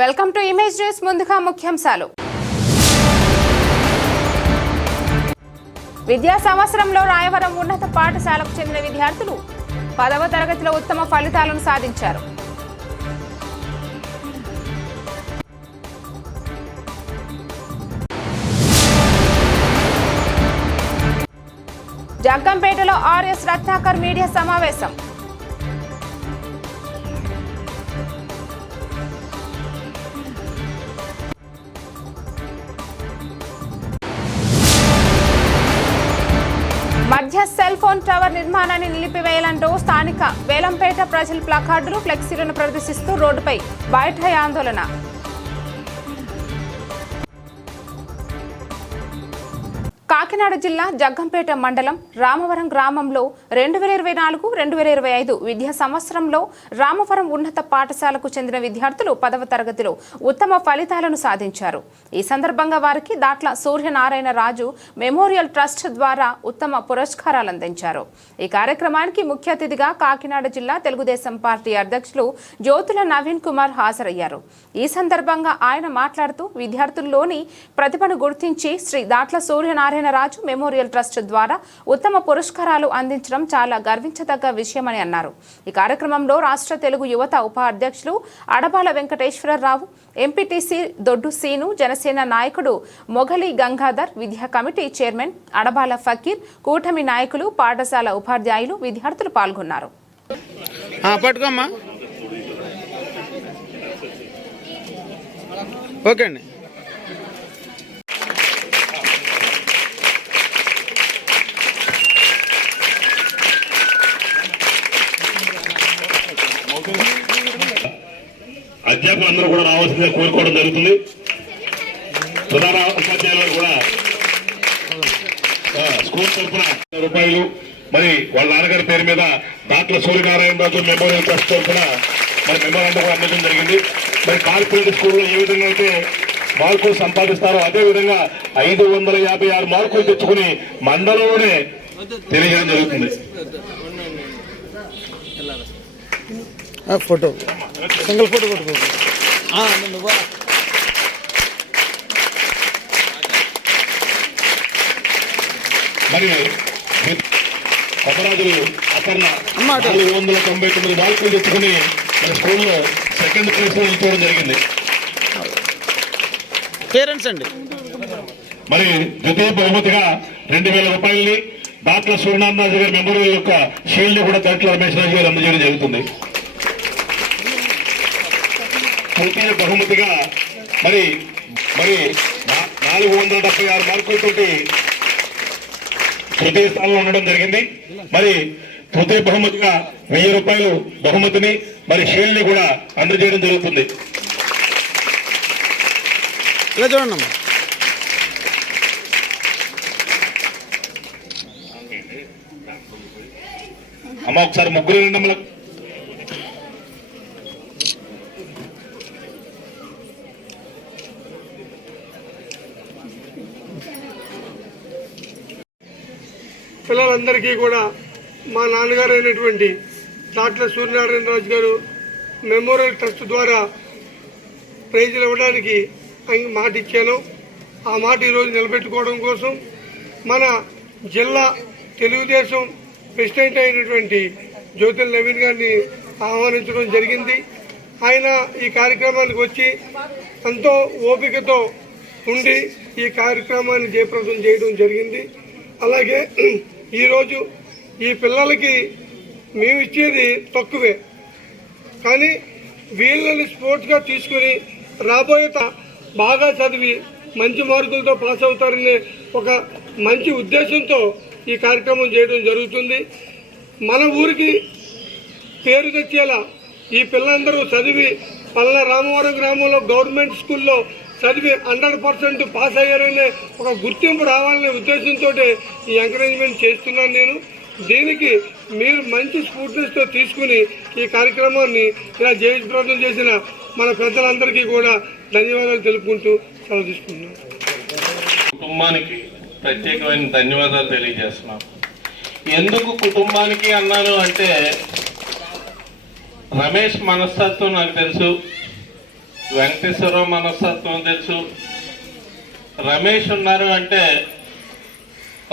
Welcome to image news. ముందుగా ముఖ్యాంశాలు. విద్యా సంవత్సరంలో రాయవరం ఉన్నత పాఠశాలకు చెందిన విద్యార్థులు 10వ తరగతిలో ఉత్తమ ఫలితాలను సాధించారు. జగ్గంపేటలో ఆర్ఎస్ రత్నాకర్ మీడియా సమావేశం. మధ్య సెల్ ఫోన్ టవర్ నిర్మాణాన్ని నిలిపివేయాలంటూ స్థానిక వేలంపేట ప్రజలు ప్లకార్డులు, ఫ్లెక్సీలను ప్రదర్శిస్తూ రోడ్డుపై బైఠాయి ఆందోళన. కాకినాడ జిల్లా జగ్గంపేట మండలం రామవరం గ్రామంలో 2024-2025 విద్యా సంవత్సరంలో రామవరం ఉన్నత పాఠశాలకు చెందిన విద్యార్థులు 10వ తరగతిలో ఉత్తమ ఫలితాలను సాధించారు. ఈ సందర్భంగా వారికి దాట్ల సూర్యనారాయణ రాజు మెమోరియల్ ట్రస్ట్ ద్వారా ఉత్తమ పురస్కారాలు అందించారు. ఈ కార్యక్రమానికి ముఖ్య అతిథిగా కాకినాడ జిల్లా తెలుగుదేశం పార్టీ అధ్యక్షులు జ్యోతుల నవీన్ కుమార్ హాజరయ్యారు. ఈ సందర్భంగా ఆయన మాట్లాడుతూ విద్యార్థుల్లోని ప్రతిభను గుర్తించి శ్రీ దాట్ల సూర్యనారాయణ రాజు మెమోరియల్ ట్రస్ట్ ద్వారా ఉత్తమ పురస్కారాలు అందించడం చాలా గర్వించదగ్గ విషయమని అన్నారు. ఈ కార్యక్రమంలో రాష్ట్ర తెలుగు యువత ఉపాధ్యక్షులు అడబాల వెంకటేశ్వరరావు, ఎంపీటీసీ దొడ్డు సీను, జనసేన నాయకుడు మొగలి గంగాధర్, విద్యా కమిటీ చైర్మన్ అడబాల ఫకీర్, కూటమి నాయకులు, పాఠశాల ఉపాధ్యాయులు, విద్యార్థులు పాల్గొన్నారు. ఓకే అండి. అధ్యాపకులందరూ కూడా రావాల్సిందిగా కోరుకోవడం జరుగుతుంది. ప్రధాన ఉపాధ్యాయులు కూడా స్కూల్ తరఫున రూపాయలు, మరి వాళ్ళ నాన్నగారి పేరు మీద దాట్ల సూర్యనారాయణ రాజు మెమోరియల్ ట్రస్ట్ తరఫున మరి మెమోరాండం కూడా అందడం జరిగింది. మరి కార్పొరేట్ స్కూల్లో ఏ విధంగా అయితే మార్కులు సంపాదిస్తారో అదే విధంగా 556 మార్కులు తెచ్చుకుని మండలంలోనే తెలియజేయడం జరుగుతుంది. ఫోటో సింగిల్ ఫోటో కొట్టుకో. మరి అపరాధులు అపర్ణ 499 మార్కులు తెచ్చుకుని మన స్కూల్లో సెకండ్ ప్లేస్ లో నిలుచోవడం జరిగింది. పేరెంట్స్ అండి. మరి ద్వితీయ బహుమతిగా 2000 రూపాయలని దాట్ల సూర్యనారాయణ రాజు గారి మెమోరియల్ యొక్క షీల్డ్ కూడా దాట్ల రమేష్ రాజు గారు అందజేయడం జరుగుతుంది. తృతీయ బహుమతిగా మరి 476 మార్కులతోటి తృతీయ స్థానంలో ఉండడం జరిగింది. మరి తృతీయ బహుమతిగా 1000 రూపాయలు బహుమతిని మరి షీల్డ్ కూడా అందజేయడం జరుగుతుంది. ఇలా చూడండి అమ్మ, ఒకసారి ముగ్గురు రెండమ్మల పిల్లలందరికీ కూడా మా నాన్నగారు అయినటువంటి దాట్ల సూర్యనారాయణ రాజు గారు మెమోరియల్ ట్రస్ట్ ద్వారా ప్రైజులు ఇవ్వడానికి మాట ఇచ్చాను. ఆ మాట ఈరోజు నిలబెట్టుకోవడం కోసం మన జిల్లా తెలుగుదేశం ప్రెసిడెంట్ అయినటువంటి జ్యోతుల నవీన్ గారిని ఆహ్వానించడం జరిగింది. ఆయన ఈ కార్యక్రమానికి వచ్చి ఎంతో ఓపికతో ఉండి ఈ కార్యక్రమాన్ని జయప్రదం చేయడం జరిగింది. అలాగే ఈరోజు ఈ పిల్లలకి మేము ఇచ్చేది తక్కువే, కానీ వీళ్ళని స్పోర్ట్స్గా తీసుకుని రాబోయే బాగా చదివి మంచి మార్కులతో పాస్ అవుతారనే ఒక మంచి ఉద్దేశంతో ఈ కార్యక్రమం చేయడం జరుగుతుంది. మన ఊరికి పేరు తెచ్చేలా ఈ పిల్లలందరూ చదివి పల్లా రామవరం గ్రామంలో గవర్నమెంట్ స్కూల్లో చదివి 100% పాస్ అయ్యారనే ఒక గుర్తింపు రావాలనే ఉద్దేశంతో ఈ ఎంకరేజ్మెంట్ చేస్తున్నాను నేను. దీనికి మీరు మంచి స్ఫూర్తితో తీసుకుని ఈ కార్యక్రమాన్ని ఇలా జయప్రదం చేసిన మన పెద్దలందరికీ కూడా ధన్యవాదాలు తెలుపుకుంటూ సెలవు తీసుకుంటున్నాను. కుటుంబానికి ప్రత్యేకమైన ధన్యవాదాలు తెలియజేస్తున్నాను. ఎందుకు కుటుంబానికి అన్నాను అంటే రమేష్ మనస్తత్వం నాకు తెలుసు. వెంకటేశ్వరరావు మనస్తత్వం తెలుసు. రమేష్ ఉన్నారు అంటే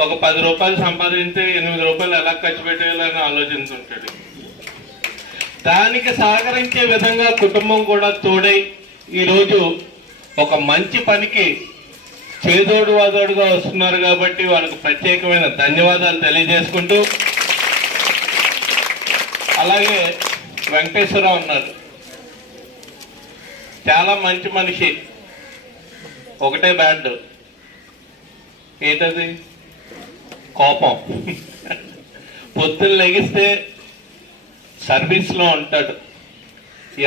ఒక 10 రూపాయలు సంపాదించి 8 రూపాయలు ఎలా ఖర్చు పెట్టేయాలని ఆలోచించుంటాడు. దానికి సహకరించే విధంగా కుటుంబం కూడా తోడై ఈరోజు ఒక మంచి పనికి చేదోడు వాదోడుగా వస్తున్నారు కాబట్టి వాళ్ళకు ప్రత్యేకమైన ధన్యవాదాలు తెలియజేసుకుంటూ, అలాగే వెంకటేశ్వరరావు ఉన్నారు, చాలా మంచి మనిషి. ఒకటే బ్యాడ్, ఏంటది? కోపం. పొద్దున్న లెగిస్తే సర్వీస్లో ఉంటాడు.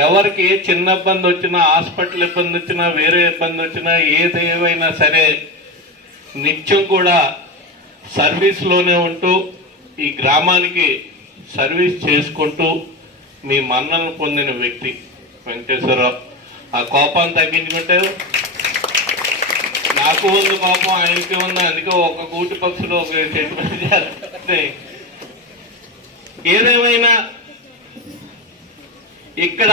ఎవరికి ఏ చిన్న ఇబ్బంది వచ్చినా, హాస్పిటల్ ఇబ్బంది వచ్చినా, వేరే ఇబ్బంది వచ్చినా, ఏదేమైనా సరే నిత్యం కూడా సర్వీస్లోనే ఉంటూ ఈ గ్రామానికి సర్వీస్ చేసుకుంటూ మీ మన్నలను పొందిన వ్యక్తి వెంకటేశ్వరరావు. ఆ కోపాన్ని తగ్గించుకుంటే నాకు ఉంది కోపం, ఆయనకి ఉంది. అందుకే ఒక గూటి పక్షులు ఒక చెట్టు చేస్తే ఏదేమైనా ఇక్కడ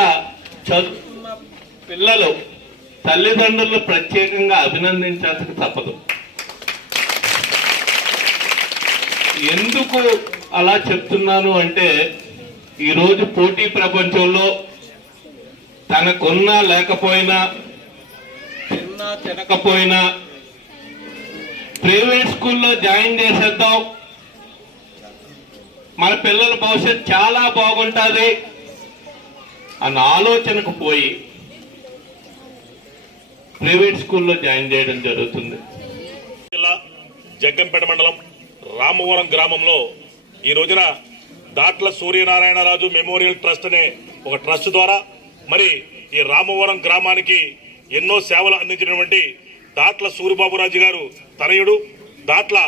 చదువుతున్న పిల్లలు తల్లిదండ్రులు ప్రత్యేకంగా అభినందించాల్సిన తప్పదు. ఎందుకు అలా చెప్తున్నాను అంటే, ఈరోజు పోటీ ప్రపంచంలో తనకున్నా లేకపోయినా, తిన్నా తినకపోయినా ప్రైవేట్ స్కూల్లో జాయిన్ చేసేద్దాం, మన పిల్లల భవిష్యత్తు చాలా బాగుంటుంది అన్న ఆలోచనకు పోయి ప్రైవేట్ స్కూల్లో జాయిన్ చేయడం జరుగుతుంది. జిల్లా జగ్గంపేట మండలం రామవరం గ్రామంలో ఈ రోజున దాట్ల సూర్యనారాయణరాజు మెమోరియల్ ట్రస్ట్ అనే ఒక ట్రస్ట్ ద్వారా మరి ఈ రామవరం గ్రామానికి ఎన్నో సేవలు అందించినటువంటి దాట్ల సూరిబాబురాజు గారు తనయుడు దాట్ల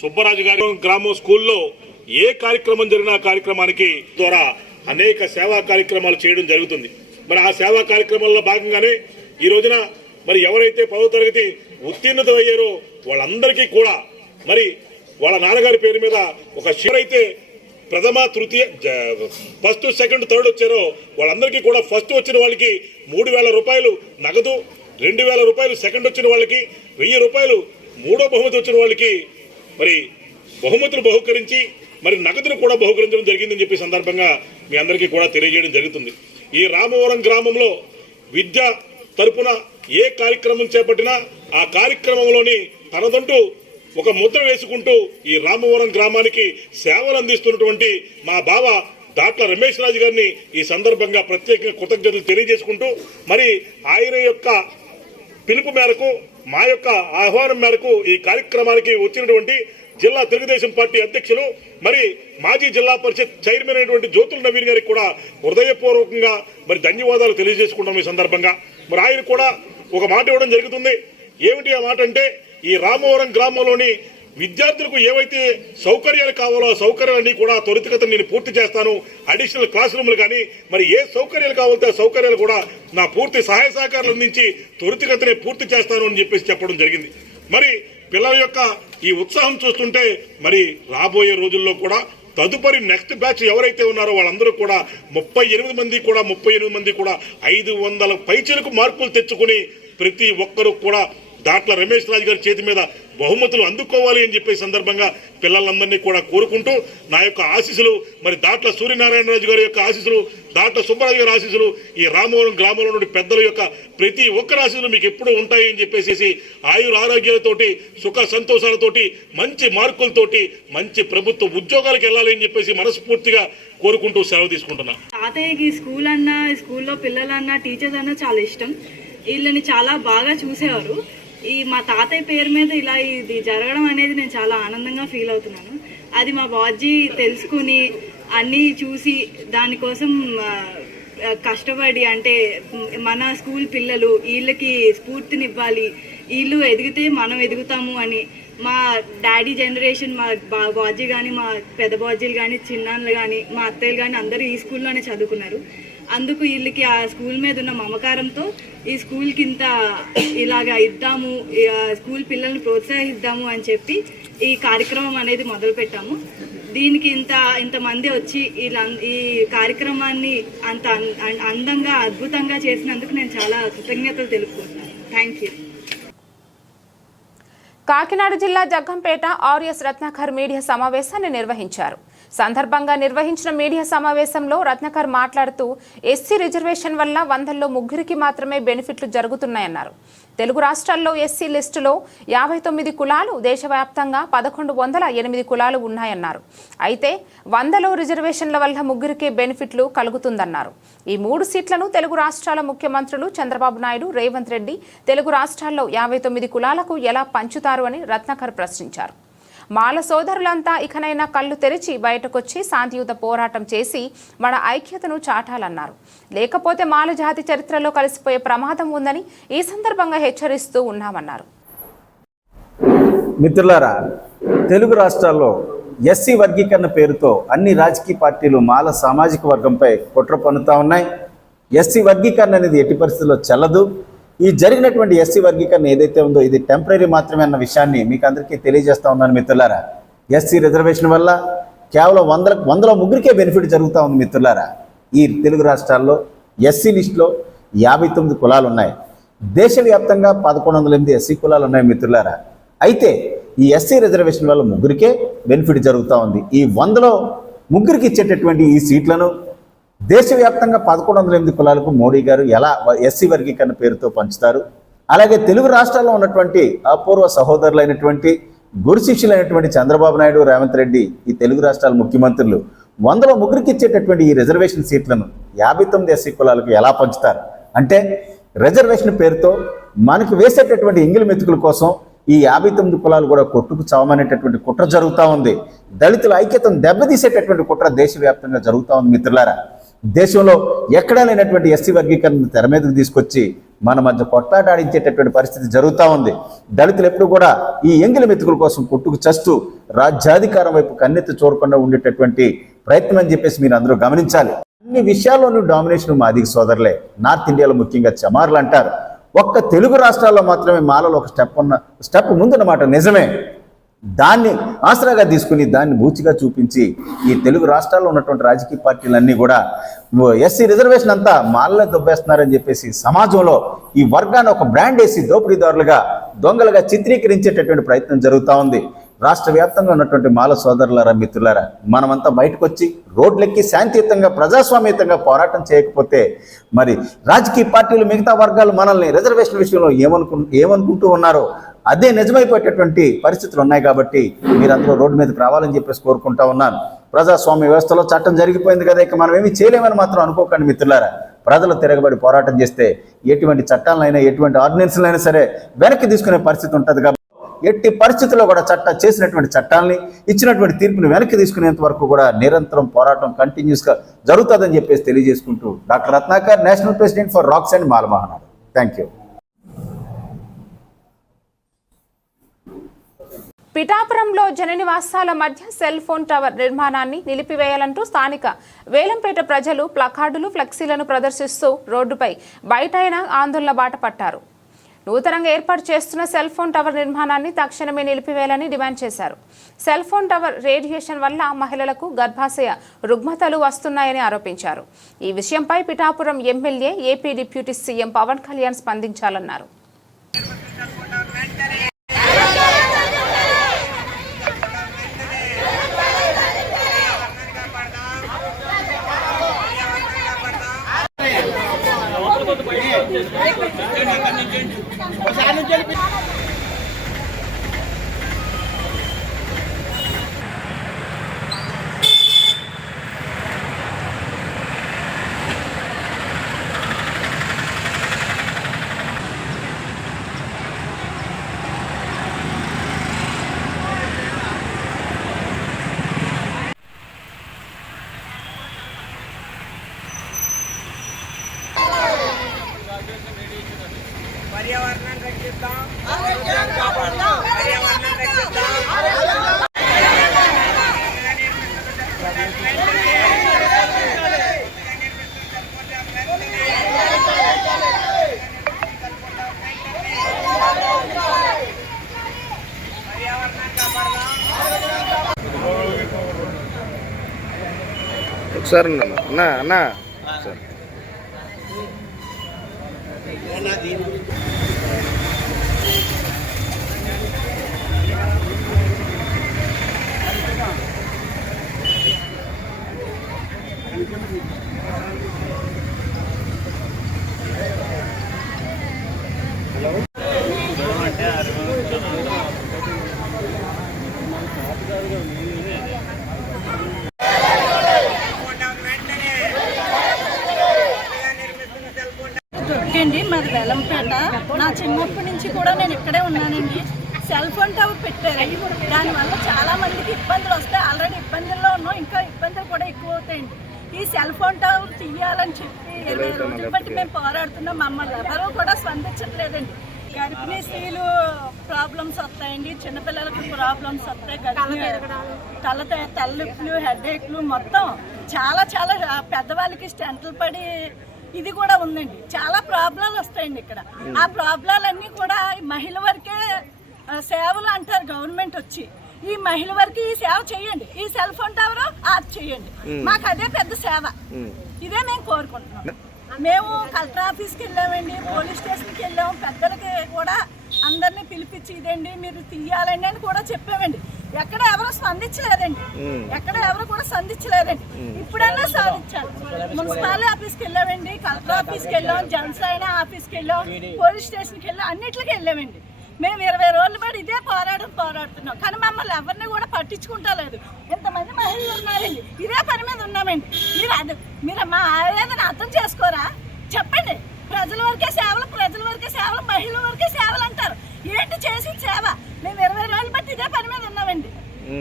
సుబ్బరాజు గారు గ్రామం స్కూల్లో ఏ కార్యక్రమం జరిగినా కార్యక్రమానికి ద్వారా అనేక సేవా కార్యక్రమాలు చేయడం జరుగుతుంది. మరి ఆ సేవా కార్యక్రమాల్లో భాగంగానే ఈ రోజున మరి ఎవరైతే 10వ తరగతి ఉత్తీర్ణత అయ్యారో వాళ్ళందరికీ కూడా మరి వాళ్ళ నాన్నగారి పేరు మీద ఒక ఎవరైతే ప్రథమ తృతీయ ఫస్ట్ సెకండ్ థర్డ్ వచ్చారో వాళ్ళందరికీ కూడా ఫస్ట్ వచ్చిన వాళ్ళకి 3,000 రూపాయలు నగదు, 2,000 రూపాయలు సెకండ్ వచ్చిన వాళ్ళకి, 1,000 రూపాయలు మూడో బహుమతి వచ్చిన వాళ్ళకి మరి బహుమతులు బహుకరించి మరి నగదును కూడా బహుకరించడం జరిగిందని చెప్పి సందర్భంగా మీ అందరికీ కూడా తెలియజేయడం జరుగుతుంది. ఈ రామవరం గ్రామంలో విద్య తరపున ఏ కార్యక్రమం చేపట్టినా ఆ కార్యక్రమంలోని తనదంటూ ఒక ముద్ర వేసుకుంటూ ఈ రామవరం గ్రామానికి సేవలు అందిస్తున్నటువంటి మా బావ దాట్ల రమేష్ రాజు గారిని ఈ సందర్భంగా ప్రత్యేకంగా కృతజ్ఞతలు తెలియజేసుకుంటూ, మరి ఆయన యొక్క పిలుపు మేరకు, మా యొక్క ఆహ్వానం మేరకు ఈ కార్యక్రమానికి వచ్చినటువంటి జిల్లా తెలుగుదేశం పార్టీ అధ్యక్షులు మరి మాజీ జిల్లా పరిషత్ చైర్మన్ అయినటువంటి జ్యోతుల నవీన్ గారికి కూడా హృదయపూర్వకంగా మరి ధన్యవాదాలు తెలియజేసుకుంటాం. ఈ సందర్భంగా మరి ఆయన కూడా ఒక మాట ఇవ్వడం జరుగుతుంది. ఏమిటి ఆ మాట అంటే, ఈ రామవరం గ్రామంలోని విద్యార్థులకు ఏవైతే సౌకర్యాలు కావాలో ఆ సౌకర్యాలన్నీ కూడా త్వరితగతిన నేను పూర్తి చేస్తాను. అడిషనల్ క్లాస్ రూమ్లు కానీ మరి ఏ సౌకర్యాలు కావాలంటే ఆ సౌకర్యాలు కూడా నా పూర్తి సహాయ సహకారాలు అందించి త్వరితగతినే పూర్తి చేస్తాను అని చెప్పేసి చెప్పడం జరిగింది. మరి పిల్లల యొక్క ఈ ఉత్సాహం చూస్తుంటే మరి రాబోయే రోజుల్లో కూడా తదుపరి నెక్స్ట్ బ్యాచ్ ఎవరైతే ఉన్నారో వాళ్ళందరూ కూడా 38 మంది కూడా 500 పైచలకు మార్కులు తెచ్చుకుని ప్రతి ఒక్కరూ కూడా దాట్ల రమేష్ రాజు గారి చేతి మీద బహుమతులు అందుకోవాలి అని చెప్పే సందర్భంగా పిల్లలందరినీ కూడా కోరుకుంటూ, నా యొక్క ఆశీస్సులు మరి దాట్ల సూర్యనారాయణరాజు గారి యొక్క ఆశీస్సులు, దాట్ల సుబ్బరాజు గారి ఆశీస్సులు, ఈ రామవరం గ్రామంలో నుండి పెద్దల యొక్క ప్రతి ఒక్కరి ఆశీస్సులు మీకు ఎప్పుడూ ఉంటాయి అని చెప్పేసి ఆయుర ఆరోగ్యాలతోటి సుఖ సంతోషాలతోటి మంచి మార్కులతోటి మంచి ప్రభుత్వ ఉద్యోగాలకు వెళ్ళాలి అని చెప్పేసి మనస్ఫూర్తిగా కోరుకుంటూ సెలవు తీసుకుంటున్నా. తాతయ్యకి స్కూల్ అన్నా, స్కూల్లో పిల్లలన్నా, టీచర్స్ అన్నా చాలా ఇష్టం. వీళ్ళని చాలా బాగా చూసేవారు. ఈ మా తాతయ్య పేరు మీద ఇలా ఇది జరగడం అనేది నేను చాలా ఆనందంగా ఫీల్ అవుతున్నాను. అది మా బాజీ తెలుసుకుని అన్నీ చూసి దానికోసం కష్టపడి, అంటే మన స్కూల్ పిల్లలు వీళ్ళకి స్ఫూర్తినివ్వాలి, వీళ్ళు ఎదిగితే మనం ఎదుగుతాము అని మా డాడీ జనరేషన్, మా బాజీ కానీ, మా పెద్ద బాజీలు కానీ, చిన్నాన్నలు కానీ, మా అత్తయ్యలు కానీ అందరూ ఈ స్కూల్లోనే చదువుకున్నారు. అందుకు వీళ్ళకి ఆ స్కూల్ మీద ఉన్న మమకారంతో ఈ స్కూల్కి ఇలాగా ఇద్దాము, స్కూల్ పిల్లల్ని ప్రోత్సహిద్దాము అని చెప్పి ఈ కార్యక్రమం అనేది మొదలుపెట్టాము. దీనికి ఇంతమంది వచ్చి ఈ కార్యక్రమాన్ని అంత అందంగా అద్భుతంగా చేసినందుకు నేను చాలా కృతజ్ఞతలు తెలుపుకుంటున్నాను. Thank you. కాకినాడ జిల్లా జగ్గంపేట ఆర్ఎస్ రత్నాకర్ మీడియా సమావేశాన్ని నిర్వహించారు. సందర్భంగా నిర్వహించిన మీడియా సమావేశంలో రత్నాకర్ మాట్లాడుతూ ఎస్సీ రిజర్వేషన్ వల్ల 100లో 3కి మాత్రమే బెనిఫిట్లు జరుగుతున్నాయన్నారు. తెలుగు రాష్ట్రాల్లో ఎస్సీ లిస్టులో 59 కులాలు, దేశవ్యాప్తంగా 1108 కులాలు ఉన్నాయన్నారు. అయితే 100లో రిజర్వేషన్ల వల్ల 3కే బెనిఫిట్లు కలుగుతుందన్నారు. ఈ 3 సీట్లను తెలుగు రాష్ట్రాల ముఖ్యమంత్రులు చంద్రబాబు నాయుడు, రేవంత్ రెడ్డి తెలుగు రాష్ట్రాల్లో 59 కులాలకు ఎలా పంచుతారు అని రత్నాకర్ ప్రశ్నించారు. మాల సోదరులంతా ఇకనైనా కళ్ళు తెరిచి బయటకొచ్చి శాంతియుత పోరాటం చేసి మన ఐక్యతను చాటాలన్నారు. లేకపోతే మాల జాతి చరిత్రలో కలిసిపోయే ప్రమాదం ఉందని ఈ సందర్భంగా హెచ్చరిస్తూ ఉన్నామన్నారు. మిత్రులారా, తెలుగు రాష్ట్రాల్లో ఎస్సీ వర్గీకరణ పేరుతో అన్ని రాజకీయ పార్టీలు మాల సామాజిక వర్గంపై కుట్ర పన్నుతా ఉన్నాయి. ఎస్సీ వర్గీకరణ అనేది ఎట్టి పరిస్థితుల్లో చెల్లదు. ఈ జరిగినటువంటి ఎస్సీ వర్గీకరణ ఏదైతే ఉందో ఇది టెంపరీ మాత్రమే అన్న విషయాన్ని మీకు అందరికీ తెలియజేస్తా ఉన్నాను మిత్రులారా. ఎస్సీ రిజర్వేషన్ వల్ల కేవలం 100లో 3కే బెనిఫిట్ జరుగుతూ ఉంది మిత్రులారా. ఈ తెలుగు రాష్ట్రాల్లో ఎస్సీ లిస్టులో 59 కులాలు ఉన్నాయి. దేశవ్యాప్తంగా 1108 ఎస్సీ కులాలు ఉన్నాయి మిత్రులారా. అయితే ఈ ఎస్సీ రిజర్వేషన్ వల్ల 3కే బెనిఫిట్ జరుగుతూ ఉంది. ఈ 100లో 3కి ఇచ్చేటటువంటి ఈ సీట్లను దేశవ్యాప్తంగా 1108 కులాలకు మోడీ గారు ఎలా ఎస్సీ వర్గీకరణ పేరుతో పంచుతారు? అలాగే తెలుగు రాష్ట్రాల్లో ఉన్నటువంటి అపూర్వ సహోదరులైనటువంటి గురు శిష్యులైనటువంటి చంద్రబాబు నాయుడు, రేవంత్ రెడ్డి ఈ తెలుగు రాష్ట్రాల ముఖ్యమంత్రులు 100లో 3కి ఇచ్చేటటువంటి ఈ రిజర్వేషన్ సీట్లను 59 ఎస్సీ కులాలకు ఎలా పంచుతారు? అంటే రిజర్వేషన్ పేరుతో మనకు వేసేటటువంటి ఎంగిలి మెతుకుల కోసం ఈ 59 కులాలు కూడా కొట్టుకు చావమనేటటువంటి కుట్ర జరుగుతూ ఉంది. దళితుల ఐక్యతను దెబ్బతీసేటటువంటి కుట్ర దేశవ్యాప్తంగా జరుగుతూ ఉంది మిత్రులారా. దేశంలో ఎక్కడా లేనటువంటి ఎస్సీ వర్గీకరణ తెర మీదకు తీసుకొచ్చి మన మధ్య కొట్లాడాడించేటటువంటి పరిస్థితి జరుగుతూ ఉంది. దళితులు ఎప్పుడు కూడా ఈ ఎంగిలి మెతుకుల కోసం కొట్టుకు చస్తూ రాజ్యాధికారం వైపు కన్నెత్తి చూడకుండా ఉండేటటువంటి ప్రయత్నం అని చెప్పేసి మీరు అందరూ గమనించాలి. అన్ని విషయాల్లోనూ డామినేషన్ మాదిగ సోదరులే. నార్త్ ఇండియాలో ముఖ్యంగా చమార్లు అంటారు. ఒక్క తెలుగు రాష్ట్రాల్లో మాత్రమే మాలలో ఒక స్టెప్ ముందన్నమాట. నిజమే. దాన్ని ఆసరాగా తీసుకుని దాన్ని బూచిగా చూపించి ఈ తెలుగు రాష్ట్రాల్లో ఉన్నటువంటి రాజకీయ పార్టీలన్నీ కూడా ఎస్సీ రిజర్వేషన్ అంతా మాలలే దొబ్బేస్తున్నారని చెప్పేసి సమాజంలో ఈ వర్గాన్ని ఒక బ్రాండ్ వేసి దోపిడీదారులుగా, దొంగలుగా చిత్రీకరించేటటువంటి ప్రయత్నం జరుగుతూ ఉంది. రాష్ట్ర వ్యాప్తంగా ఉన్నటువంటి మాల సోదరులారా, మిత్రులారా, మనమంతా బయటకు వచ్చి రోడ్లెక్కి శాంతియుతంగా ప్రజాస్వామ్యతంగా పోరాటం చేయకపోతే మరి రాజకీయ పార్టీలు, మిగతా వర్గాలు మనల్ని రిజర్వేషన్ విషయంలో ఏమనుకుంటూ ఉన్నారో అదే నిజమైపోయేటటువంటి పరిస్థితులు ఉన్నాయి. కాబట్టి మీరందరూ రోడ్డు మీదకి రావాలని చెప్పేసి కోరుకుంటా ఉన్నాను. ప్రజాస్వామ్య వ్యవస్థలో చట్టం జరిగిపోయింది కదా, ఇక మనం ఏమీ చేయలేమని మాత్రం అనుకోకండి మిత్రులారా. ప్రజలు తిరగబడి పోరాటం చేస్తే ఎటువంటి చట్టాలైనా, ఎటువంటి ఆర్డినెన్స్లైనా సరే వెనక్కి తీసుకునే పరిస్థితి ఉంటుంది. కాబట్టి ఎట్టి పరిస్థితుల్లో కూడా చేసినటువంటి చట్టాలని, ఇచ్చినటువంటి తీర్పుని వెనక్కి తీసుకునేంత వరకు కూడా నిరంతరం పోరాటం కంటిన్యూస్గా జరుగుతుందని చెప్పేసి తెలియజేసుకుంటూ doctor Ratnakar, national president for racks and Mala Mahanadu. Thank you. పిఠాపురంలో జననివాసాల మధ్య సెల్ ఫోన్ టవర్ నిర్మాణాన్ని నిలిపివేయాలంటూ స్థానిక వేలంపేట ప్రజలు ప్లకార్డులు, ఫ్లెక్సీలను ప్రదర్శిస్తూ రోడ్డుపై బయటైన ఆందోళన బాట పట్టారు. నూతనంగా ఏర్పాటు చేస్తున్న సెల్ ఫోన్ టవర్ నిర్మాణాన్ని తక్షణమే నిలిపివేయాలని డిమాండ్ చేశారు. సెల్ ఫోన్ టవర్ రేడియేషన్ వల్ల మహిళలకు గర్భాశయ రుగ్మతలు వస్తున్నాయని ఆరోపించారు. ఈ విషయంపై Pithapuram MLA, AP deputy CM Pawan Kalyan స్పందించాలన్నారు. పర్యావరణాన్ని రక్షిద్దాం, కాపాడుదాం, పర్యావరణాన్ని రక్షిద్దాం. సార్ అన్న అన్న సార్ దొరికండి మాది వెలంపేట. నా చిన్నప్పటి నుంచి కూడా నేను ఇక్కడే ఉన్నానండి. సెల్ ఫోన్ టవర్ పెట్టారు. దానివల్ల చాలా మందికి ఇబ్బందులు వస్తాయి. ఆల్రెడీ ఇబ్బందుల్లో ఉన్నాం, ఇంకా ఇబ్బందులు కూడా ఎక్కువ అవుతాయండి. ఈ సెల్ ఫోన్ టవర్ తీయాలని చెప్పి 20 రోజులు బట్టి మేము పోరాడుతున్నాం. మమ్మల్ని ఎవరూ కూడా స్పందించట్లేదండి. గర్భిణీ స్త్రీలు ప్రాబ్లమ్స్ వస్తాయండి, చిన్నపిల్లలకి ప్రాబ్లమ్స్ వస్తాయి, తలనొప్పులు, హెడేక్లు, మొత్తం చాలా చాలా పెద్దవాళ్ళకి స్టెంట్లు పడి ఇది కూడా ఉందండి. చాలా ప్రాబ్లాలు వస్తాయండి ఇక్కడ. ఆ ప్రాబ్లాలన్నీ కూడా మహిళ వరకే సేవలు అంటారు గవర్నమెంట్ వచ్చి. ఈ మహిళ వరకు ఈ సేవ చేయండి, ఈ సెల్ ఫోన్ టవర్ ఆఫ్ చేయండి. మాకు అదే పెద్ద సేవ. ఇదే మేము కోరుకుంటున్నాం. మేము కలెక్టర్ ఆఫీస్కి వెళ్ళామండి, పోలీస్ స్టేషన్కి వెళ్ళాము. పెద్దలకి కూడా అందరినీ పిలిపించి ఇదండి మీరు తీయాలండి అని కూడా చెప్పామండి. ఎక్కడ ఎవరు స్పందించలేదండి, ఎక్కడ ఎవరు కూడా స్పందించలేదండి. ఇప్పుడైనా సాధించాలి. మున్సిపాలిటీ ఆఫీస్కి వెళ్ళామండి, కలెక్టర్ ఆఫీస్కి వెళ్ళాం, జనసేన ఆఫీస్కి వెళ్ళాం, పోలీస్ స్టేషన్కి వెళ్ళాం, అన్నిట్లకి వెళ్ళామండి. మేము 20 రోజులు పడి ఇదే పోరాడుతున్నాం. కానీ మమ్మల్ని ఎవరిని కూడా పట్టించుకుంటా లేదు. ఇంతమంది మహిళలు ఉన్నారండి, ఇదే పని మీద ఉన్నామండి. మీరు మా ఆవేదన అర్థం చేసుకోరా? చెప్పండి. ప్రజల వరకే సేవలు, మహిళల వరకే సేవలు అంటారు. ఏంటి చేసి సేవ? మేము 20 రోజులు బట్టి ఇదే పని మీద ఉన్నామండి.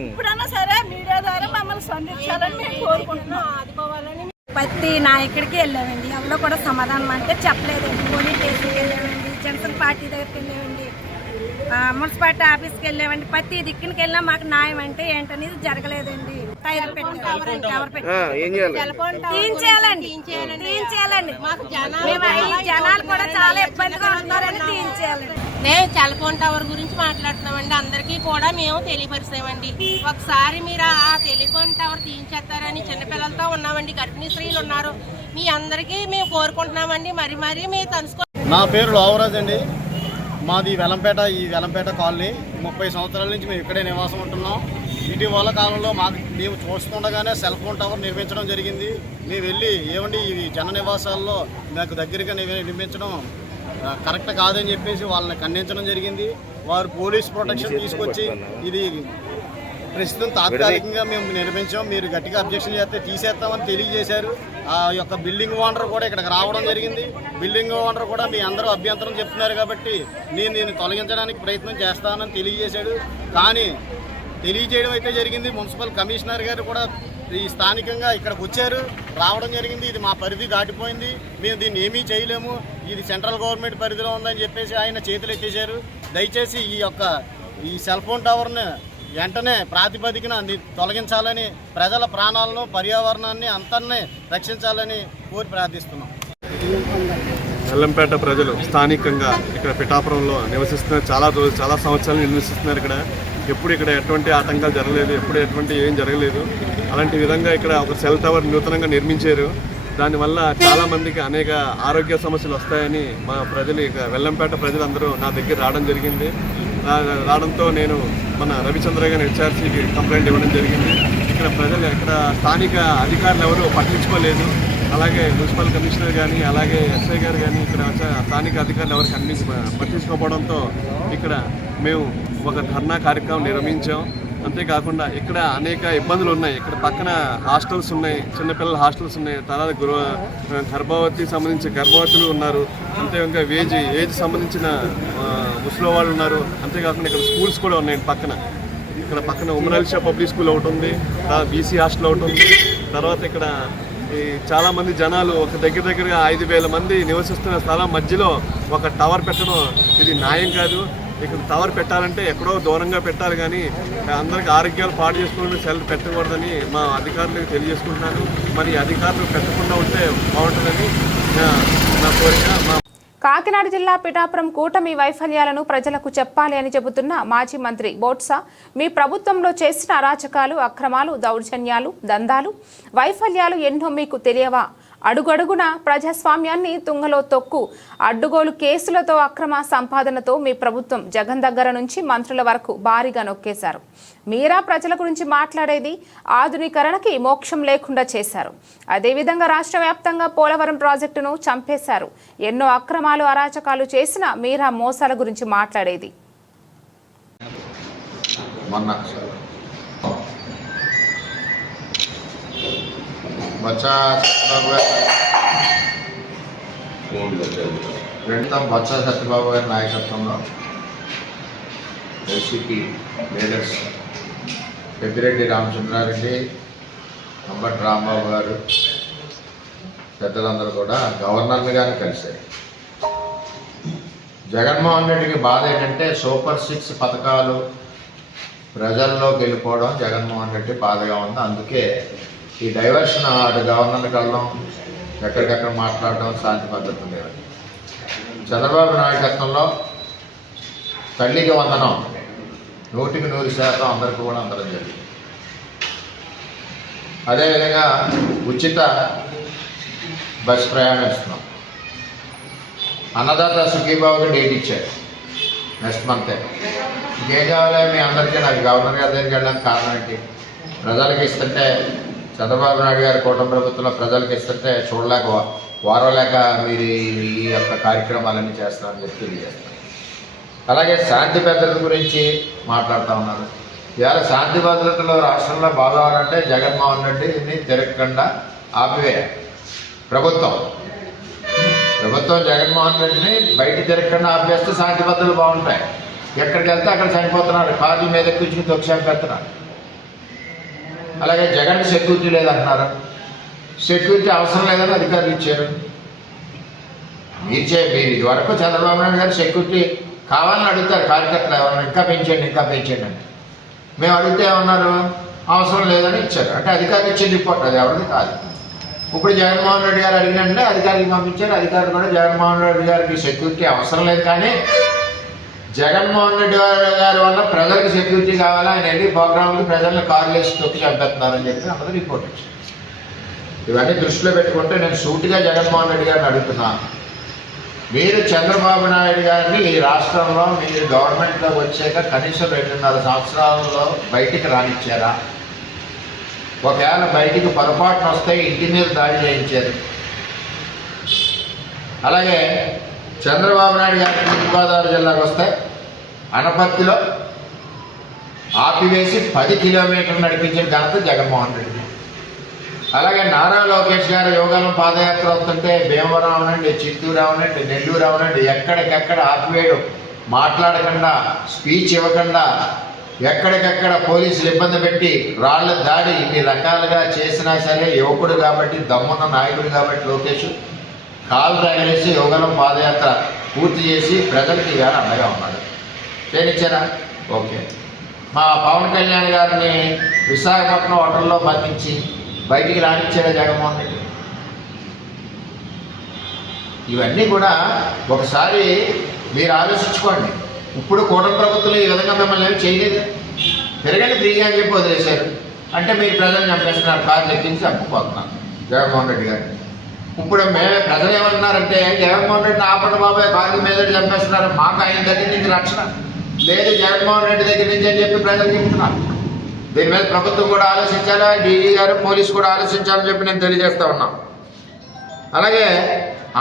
ఇప్పుడన్నా సరే మీడియా ద్వారా మమ్మల్ని స్పందించాలని మేము కోరుకుంటున్నాం. ప్రతి నాయకుడికి వెళ్ళామండి, ఎవరో కూడా సమాధానం అంటే చెప్పలేదండి. పోలీస్ స్టేషన్కి వెళ్ళామండి, జనసేన పార్టీ దగ్గరికి వెళ్ళామండి, మున్సిపాలిటీ ఆఫీస్కి వెళ్ళామండి. ప్రతి దిక్కునికి వెళ్ళినా మాకు న్యాయం అంటే ఏంటనేది జరగలేదండి. టైర్ పెట్టి తీయించేయాలండి. జనాలు కూడా చాలా ఇబ్బందిగా ఉంటున్నారని తీయించేయాలండి. నేను సెల్ ఫోన్ టవర్ గురించి మాట్లాడుతున్నామండి. అందరికీ కూడా మేము తెలియపరిచామండి. ఒకసారి మీరు ఆ టెలిఫోన్ టవర్ తీయించేస్తారని చిన్నపిల్లలతో ఉన్నామండి, గర్భిణీ స్త్రీలు ఉన్నారు. మీ అందరికీ మేము కోరుకుంటున్నామండి. మరి మీరు తెలుసుకో. నా పేరు లోవరాజ్ అండి. మాది వెలంపేట. ఈ వెలంపేట కాలనీ 30 సంవత్సరాల నుంచి మేము ఇక్కడే నివాసం ఉంటున్నాం. ఇటీవల కాలంలో మేము చూస్తుండగానే సెల్ ఫోన్ టవర్ నిర్మించడం జరిగింది. మేము వెళ్ళి ఏమండి ఈ జన నివాసాల్లో నాకు దగ్గరగా నిర్మించడం కరెక్ట్ కాదని చెప్పేసి వాళ్ళని ఖండించడం జరిగింది. వారు పోలీస్ ప్రొటెక్షన్ తీసుకొచ్చి ఇది ప్రస్తుతం తాత్కాలికంగా మేము నిర్మించాం, మీరు గట్టిగా అబ్జెక్షన్ చేస్తే తీసేస్తామని తెలియజేశారు. ఆ యొక్క బిల్డింగ్ ఓనర్ కూడా ఇక్కడికి రావడం జరిగింది. బిల్డింగ్ ఓనర్ కూడా మీ అందరూ అభ్యంతరం చెప్తున్నారు కాబట్టి నేను తొలగించడానికి ప్రయత్నం చేస్తానని తెలియజేశాడు. కానీ తెలియజేయడం అయితే జరిగింది. మున్సిపల్ కమిషనర్ గారు కూడా ఈ స్థానికంగా ఇక్కడికి వచ్చారు, రావడం జరిగింది. ఇది మా పరిధి దాటిపోయింది, మేము దీన్ని ఏమీ చేయలేము, ఇది సెంట్రల్ గవర్నమెంట్ పరిధిలో ఉందని చెప్పేసి ఆయన చేతులు ఎత్తేశారు. దయచేసి ఈ సెల్ ఫోన్ టవర్ని వెంటనే ప్రాతిపదికన తొలగించాలని, ప్రజల ప్రాణాలను, పర్యావరణాన్ని అంతర్ని రక్షించాలని కోరి ప్రార్థిస్తున్నాం. వెల్లంపేట ప్రజలు స్థానికంగా ఇక్కడ పిఠాపురంలో నివసిస్తున్నారు. చాలా సంవత్సరాలు నివసిస్తున్నారు. ఇక్కడ ఎటువంటి ఆటంకాలు జరగలేదు, ఎప్పుడు ఎటువంటి ఏం జరగలేదు. అలాంటి విధంగా ఇక్కడ ఒక సెల్ టవర్ నూతనంగా నిర్మించారు. దానివల్ల చాలామందికి అనేక ఆరోగ్య సమస్యలు వస్తాయని మా ప్రజలు వెల్లంపేట ప్రజలందరూ నా దగ్గర రావడం జరిగింది. రావడంతో నేను మన రవిచంద్ర గారి హెచ్ఆర్సీకి కంప్లైంట్ ఇవ్వడం జరిగింది. ఇక్కడ స్థానిక అధికారులు ఎవరు పట్టించుకోలేదు. అలాగే మున్సిపల్ కమిషనర్ కానీ, అలాగే ఎస్ఐ గారు కానీ, ఇక్కడ స్థానిక అధికారులు ఎవరికి పట్టించుకోకపోవడంతో ఇక్కడ మేము ఒక ధర్నా కార్యక్రమం నిర్వహించాం. అంతేకాకుండా ఇక్కడ అనేక ఇబ్బందులు ఉన్నాయి. ఇక్కడ పక్కన హాస్టల్స్ ఉన్నాయి, చిన్నపిల్లల హాస్టల్స్ ఉన్నాయి. తర్వాత గర్భవతికి సంబంధించిన గర్భవతులు ఉన్నారు. అంతేకాక ఏజ్ సంబంధించిన ముసలి వాళ్ళు ఉన్నారు. అంతేకాకుండా ఇక్కడ స్కూల్స్ కూడా ఉన్నాయి ఇక్కడ పక్కన ఉమరాలిషా పబ్లిక్ స్కూల్ ఒకటి ఉంది, బీసీ హాస్టల్ ఒకటి ఉంది. తర్వాత ఇక్కడ చాలామంది జనాలు ఒక దగ్గరగా 5,000 మంది నివసిస్తున్న స్థలం మధ్యలో ఒక టవర్ పెట్టడం ఇది న్యాయం కాదు. ఇక్కడ టవర్ పెట్టాలంటే ఎక్కడో దూరంగా పెట్టాలి, కానీ అందరికి ఆరోగ్యాలు పాడు చేసుకుని సెల్ పెట్టకూడదని మా అధికారులకు తెలియజేసుకుంటున్నాను. మరి అధికారులు పెట్టకుండా ఉంటే బాగుంటుందని నా కోరిక. కాకినాడ జిల్లా పిఠాపురం కూటమి వైఫల్యాలను ప్రజలకు చెప్పాలి అని చెబుతున్న మాజీ మంత్రి బోట్సా మీ ప్రభుత్వంలో చేసిన అరాచకాలు, అక్రమాలు, దౌర్జన్యాలు, దందాలు, వైఫల్యాలు ఎన్నో మీకు తెలియవా? అడుగడుగున ప్రజాస్వామ్యాన్ని తుంగలో తొక్కు అడ్డుగోలు కేసులతో, అక్రమ సంపాదనతో మీ ప్రభుత్వం జగన్ దగ్గర నుంచి మంత్రుల వరకు భారీగా నొక్కేశారు. మీరా ప్రజల గురించి మాట్లాడేది? ఆధునీకరణకి మోక్షం లేకుండా చేశారు. అదేవిధంగా రాష్ట్ర వ్యాప్తంగా పోలవరం ప్రాజెక్టును చంపేశారు. ఎన్నో అక్రమాలు, అరాచకాలు చేసిన మీరా మోసాల గురించి మాట్లాడేది? బొత్స సత్యబాబు గారి నాయకత్వంలో వైసీపీ లీడర్స్ పెద్దిరెడ్డి రామచంద్రారెడ్డి, అంబటి రాంబాబు గారు, పెద్దలందరూ కూడా గవర్నర్ గారిని కలిశారు. జగన్మోహన్ రెడ్డికి బాధ ఏంటంటే సూపర్ 6 పథకాలు ప్రజల్లోకి వెళ్ళిపోవడం జగన్మోహన్ రెడ్డి బాధగా ఉంది. అందుకే ఈ డైవర్షన్ అటు గవర్నర్కి వెళ్ళడం, ఎక్కడికక్కడ మాట్లాడడం శాంతి భద్రత లేదు. చంద్రబాబు నాయకత్వంలో తల్లికి వందనం 100% అందరికీ కూడా అందడం జరిగింది. అదేవిధంగా ఉచిత బస్ ప్రయాణం ఇస్తున్నాం. అన్నదాత సుఖీబాబుకి డేట్ ఇచ్చారు, నెక్స్ట్ మంతే. ఇంకేం కావాలి మీ అందరికీ? నాకు గవర్నర్ గారి దగ్గరికి వెళ్ళడానికి కారణం ఏంటి? ప్రజలకు ఇస్తుంటే చంద్రబాబు నాయుడు గారి కూటమి ప్రభుత్వంలో ప్రజలకు ఇస్తుంటే చూడలేక వారలేక మీరు ఈ యొక్క కార్యక్రమాలన్నీ చేస్తారని చెప్పి తెలియజేస్తారు. అలాగే శాంతి భద్రత గురించి మాట్లాడుతూ ఉన్నారు. ఇవాళ శాంతి భద్రతలో రాష్ట్రంలో బాగోవాలంటే జగన్మోహన్ రెడ్డిని తిరగకుండా ఆపివేయాలి ప్రభుత్వం. జగన్మోహన్ రెడ్డిని బయట తిరగకుండా ఆపేస్తే శాంతి భద్రతలు బాగుంటాయి. ఎక్కడికి వెళ్తే అక్కడ చనిపోతున్నారు, కార్ల మీద ఎక్కించుకుని తొక్కిసాం పెడుతున్నారు. అలాగే జగన్ సెక్యూరిటీ లేదంటున్నారు. సెక్యూరిటీ అవసరం లేదని అధికారులు ఇచ్చారు. మీరు ఇది వరకు చంద్రబాబు నాయుడు గారు సెక్యూరిటీ కావాలని అడుగుతారు కార్యకర్తలు, ఎవరన్నా ఇంకా పెంచండి అని. మేము అడిగితే ఏమన్నారు? అవసరం లేదని ఇచ్చారు. అంటే అధికారులు ఇచ్చిన రిపోర్ట్, అది ఎవరిది కాదు. ఇప్పుడు జగన్మోహన్ రెడ్డి గారు అడిగినంటే అధికారులకు పంపించారు. అధికారులు కూడా జగన్మోహన్ రెడ్డి గారికి సెక్యూరిటీ అవసరం లేదు, కానీ జగన్మోహన్ రెడ్డి గారి వల్ల ప్రజలకు సెక్యూరిటీ కావాలా, ఆయన వెళ్ళి ప్రోగ్రాంకి ప్రజలను కార్లు వేసి తొక్కి చంపేస్తున్నారని చెప్పి అందరూ రిపోర్ట్ ఇచ్చారు. ఇవన్నీ దృష్టిలో పెట్టుకుంటే నేను సూటిగా జగన్మోహన్ రెడ్డి గారిని అడుగుతున్నాను. మీరు చంద్రబాబు నాయుడు గారిని ఈ రాష్ట్రంలో మీరు గవర్నమెంట్లోకి వచ్చాక కనీసం 2.5 సంవత్సరాలలో బయటికి రానిచ్చారా? ఒకవేళ బయటికి పొరపాటున వస్తే ఇంటి మీద దాడి చేయించారు. అలాగే చంద్రబాబు నాయుడు గారి తూర్పుగోదావరి జిల్లాకు వస్తే అనపర్తిలో ఆపివేసి 10 కిలోమీటర్లు నడిపించిన ఘనత జగన్మోహన్ రెడ్డి. అలాగే నారా లోకేష్ గారు యోగాలం పాదయాత్ర వస్తుంటే భీమవరం అవనండి, చిత్తూరు అవనండి, నెల్లూరు అవనండి, ఎక్కడికెక్కడ ఆపివేయడం, మాట్లాడకుండా, స్పీచ్ ఇవ్వకుండా, ఎక్కడికెక్కడ పోలీసులు ఇబ్బంది పెట్టి రాళ్ల దాడి ఇన్ని రకాలుగా చేసినా సరే యువకుడు కాబట్టి, దమ్మున్న నాయకుడు కాబట్టి లోకేష్ కాలు తగిలేసి యోగనం పాదయాత్ర పూర్తి చేసి ప్రజలకి ఇవాళ అండగా ఉన్నాడు. చేయించారా? ఓకే. మా పవన్ కళ్యాణ్ గారిని విశాఖపట్నం హోటల్లో బంధించి బయటికి రానిచ్చారా జగన్మోహన్ రెడ్డి? ఇవన్నీ కూడా ఒకసారి మీరు ఆలోచించుకోండి. ఇప్పుడు కూటమి ప్రభుత్వంలో ఈ విధంగా మిమ్మల్ని ఏమి చేయలేదు. తిరగండి ఫ్రీగా అని చెప్పి వదిలేశారు. అంటే మీరు ప్రజలు చంపేస్తున్నారు, కార్లు ఎక్కించి చంపుకోతున్నారు జగన్మోహన్ రెడ్డి గారిని. ఇప్పుడు ప్రజలు ఏమన్నారంటే జగన్మోహన్ రెడ్డిని ఆపండి బాబాయ్, కార్ల మీద చంపేస్తున్నారు, మాకు ఆయన దగ్గర నుంచి రక్షణ లేదు జగన్మోహన్ రెడ్డి దగ్గర నుంచి అని చెప్పి ప్రజలు చెప్తున్నారు. దీని మీద ప్రభుత్వం కూడా ఆలోచించాలా, డీజీ గారు పోలీసు కూడా ఆలోచించాలని చెప్పి నేను తెలియజేస్తా ఉన్నాం. అలాగే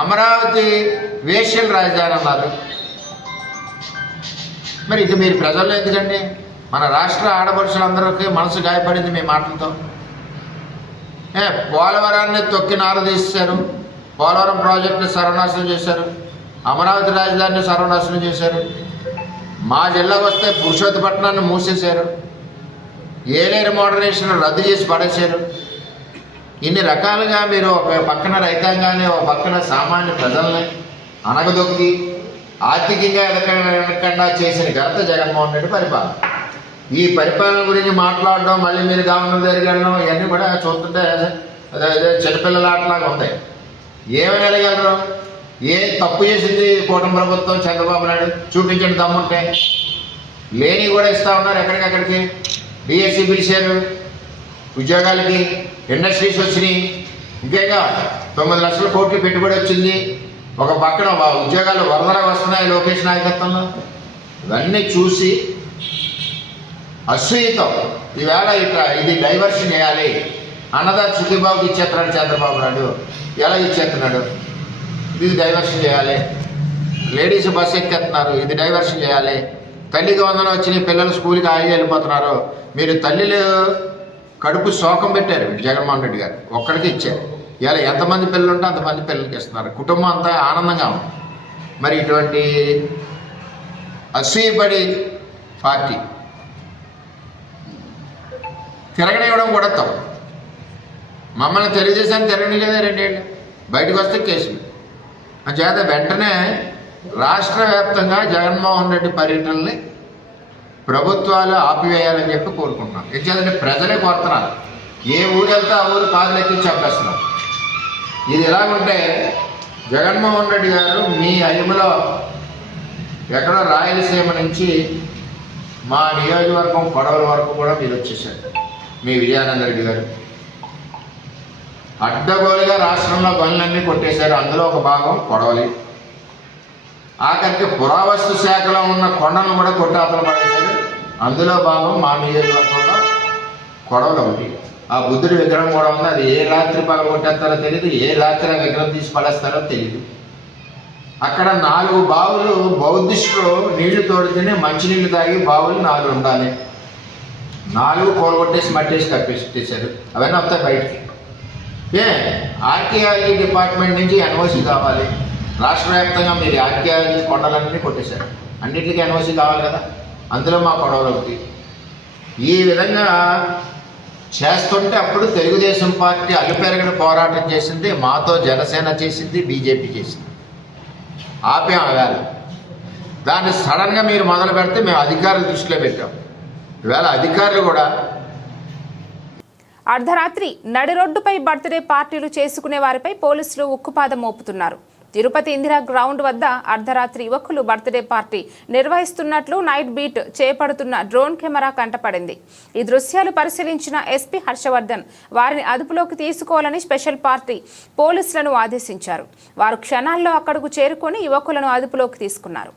అమరావతి వేశ్యల రాజధాని అన్నారు. మరి ఇక మీరు ప్రజల్లో ఎందుకండి? మన రాష్ట్ర ఆడపడుచులందరికీ మనసు గాయపడింది మీ మాటలతో. పోలవరాన్ని తొక్కి నారదీశారు, పోలవరం ప్రాజెక్టుని సర్వనాశనం చేశారు, అమరావతి రాజధానిని సర్వనాశనం చేశారు. మా జిల్లాకు వస్తే పురుషోత్తపట్నాన్ని మూసేశారు, ఏలేరు మోడరేషన్ రద్దు చేసి పడేశారు. ఇన్ని రకాలుగా మీరు ఒక పక్కన రైతాంగాన్ని, ఒక పక్కన సామాన్య ప్రజల్ని అనగదొక్కి ఆర్థికంగా ఎదగకుండా చేసిన ఘనత జగన్మోహన్ రెడ్డి పరిపాలన. ఈ పరిపాలన గురించి మాట్లాడడం, మళ్ళీ మీరు గవర్నర్ దగ్గరికి వెళ్ళడం, ఇవన్నీ కూడా చూస్తుంటే అదే చిన్నపిల్లల ఆటలాగా ఉంటాయి. ఏమని అడగలరు? ఏ తప్పు చేసింది కూటమి ప్రభుత్వం చంద్రబాబు నాయుడు? చూపించండి దమ్ముంటే. లేని కూడా ఇస్తా ఉన్నారు ఎక్కడికక్కడికి. డిఎస్సి పిలిచారు, ఉద్యోగాలకి ఇండస్ట్రీస్ వచ్చినాయి. ఇంకేగా 9 లక్షల కోట్లు పెట్టుబడి వచ్చింది. ఒక పక్కన ఉద్యోగాలు వరదలకు వస్తున్నాయి లోకేష్ నాయకత్వంలో. ఇవన్నీ చూసి అసూయతో ఈవేళ ఇది డైవర్షన్ చేయాలి. అన్నదాత సుఖీబాబుకి ఇచ్చేస్తున్నాడు చంద్రబాబు నాయుడు, ఎలా ఇచ్చేస్తున్నాడు? ఇది డైవర్షన్ చేయాలి. లేడీస్ బస్సు ఎక్కేస్తున్నారు, ఇది డైవర్షన్ చేయాలి. తల్లికి వందనం వచ్చినాయి, పిల్లలు స్కూల్కి హాయిగా వెళ్ళిపోతున్నారు. మీరు తల్లిలు కడుపు శోకం పెట్టారు జగన్మోహన్ రెడ్డి గారు, ఒక్కడికి ఇచ్చారు. ఇలా ఎంతమంది పిల్లలు ఉంటే అంతమంది పిల్లలకి ఇస్తున్నారు. కుటుంబం అంతా ఆనందంగా ఉంది. మరి ఇటువంటి అసూయపడి పార్టీ తిరగనివ్వడం కూడా తప్పు. మమ్మల్ని తెలుగుదేశాన్ని తిరగనిలేదా 2 ఏళ్ళు, బయటకు వస్తే కేసులు. అంచేత వెంటనే రాష్ట్ర వ్యాప్తంగా జగన్మోహన్ రెడ్డి పర్యటనల్ని ప్రభుత్వాలు ఆపివేయాలని చెప్పి కోరుకుంటున్నాం. ఎందుకంటే ప్రజలే కోరుతున్నారు. ఏ ఊరు వెళ్తే ఆ ఊరు కాదులు ఎక్కి చంపేస్తున్నారు. ఇది ఎలాగుంటే జగన్మోహన్ రెడ్డి గారు మీ అయ్యములో ఎక్కడో రాయలసీమ నుంచి మా నియోజకవర్గం కొడవల వరకు కూడా మీరు వచ్చేసారు. మీ విజయానంద రెడ్డి గారు అడ్డగోలుగా రాష్ట్రంలో పనులన్నీ కొట్టేశారు. అందులో ఒక భాగం కొడవలి. ఆఖరికి పురావస్తు శాఖలో ఉన్న కొండలను కూడా కొట్టాతలు పడేశారు. అందులో భాగం మా నియోజకవర్గంలో కొడవలు ఒకటి. ఆ బుద్ధుడి విగ్రహం కూడా ఉంది. అది ఏ రాత్రి పగలు కొట్టేస్తారో తెలియదు, ఏ రాత్రి ఆ విగ్రహం తీసి పడేస్తారో తెలియదు. అక్కడ 4 బావులు బౌద్ధిస్టులు నీళ్లు తోడితేనే మంచినీళ్ళు తాగి బావులు 4 ఉండాలి. 4 కూలగొట్టేసి మట్టేసి కప్పేసేసారు. అవన్నీ వస్తాయి బయటికి. ఆర్కియాలజీ డిపార్ట్మెంట్ నుంచి ఎన్ఓసి కావాలి. రాష్ట్ర వ్యాప్తంగా మీరు ఆర్కియాలజీ కొండలన్నీ కొట్టేశారు. అన్నింటికి ఎన్ఓసి కావాలి కదా, అందులో మా కొడవలు ఒకటి. ఈ విధంగా చేస్తుంటే అప్పుడు తెలుగుదేశం పార్టీ అలుపెరగని పోరాటం చేసింది. మాతో జనసేన చేసింది, బీజేపీ చేసింది. ఆపేం అవ్వాలి. దాన్ని సడన్గా మీరు మొదలు పెడితే మేము అధికారుల దృష్టిలో పెట్టాం. ఇవాళ అధికారులు కూడా అర్ధరాత్రి నడిరోడ్డుపై బర్త్డే పార్టీలు చేసుకునే వారిపై పోలీసులు ఉక్కుపాదం మోపుతున్నారు. తిరుపతి ఇందిరా గ్రౌండ్ వద్ద అర్ధరాత్రి యువకులు బర్త్డే పార్టీ నిర్వహిస్తున్నట్లు నైట్ బీట్ చేపడుతున్న డ్రోన్ కెమెరా కంటపడింది. ఈ దృశ్యాలు పరిశీలించిన ఎస్పీ హర్షవర్ధన్ వారిని అదుపులోకి తీసుకోవాలని స్పెషల్ పార్టీ పోలీసులను ఆదేశించారు. వారు క్షణాల్లో అక్కడకు చేరుకొని యువకులను అదుపులోకి తీసుకున్నారు.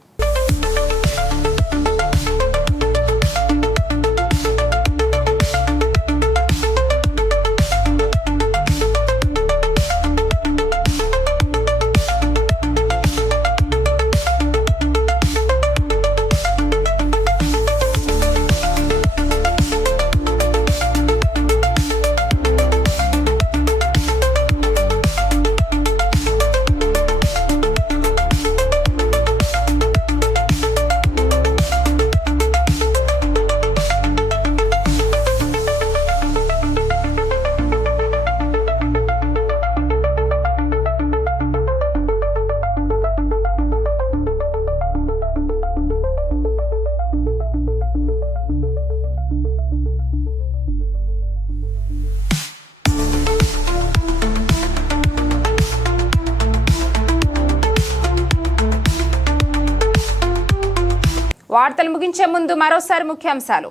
వార్తలు ముగించే ముందు మరోసారి ముఖ్యాంశాలు.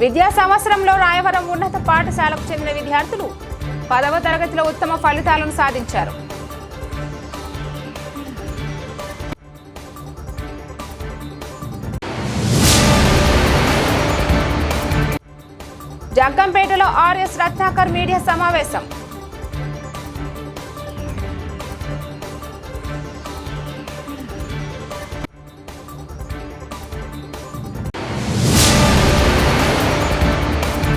విద్యా సంవత్సరంలో రాయవరం ఉన్నత పాఠశాలకు చెందిన విద్యార్థులు 10వ తరగతిలో ఉత్తమ ఫలితాలను సాధించారు. జగ్గంపేటలో ఆర్ఎస్ రత్నాకర్ మీడియా సమావేశం.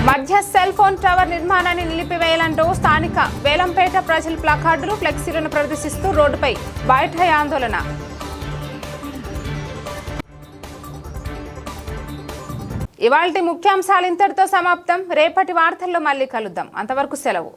మధ్య సెల్ ఫోన్ టవర్ నిర్మాణాన్ని నిలిపివేయాలంటూ స్థానిక వేలంపేట ప్రజలు ప్లకార్డులు, ఫ్లెక్సీలను ప్రదర్శిస్తూ రోడ్డుపై బైఠాయి ఆందోళన. ఇవాల్టి ముఖ్యాంశాలు ఇంతటితో సమాప్తం. రేపటి వార్తల్లో మళ్ళీ కలుద్దాం. అంతవరకు సెలవు.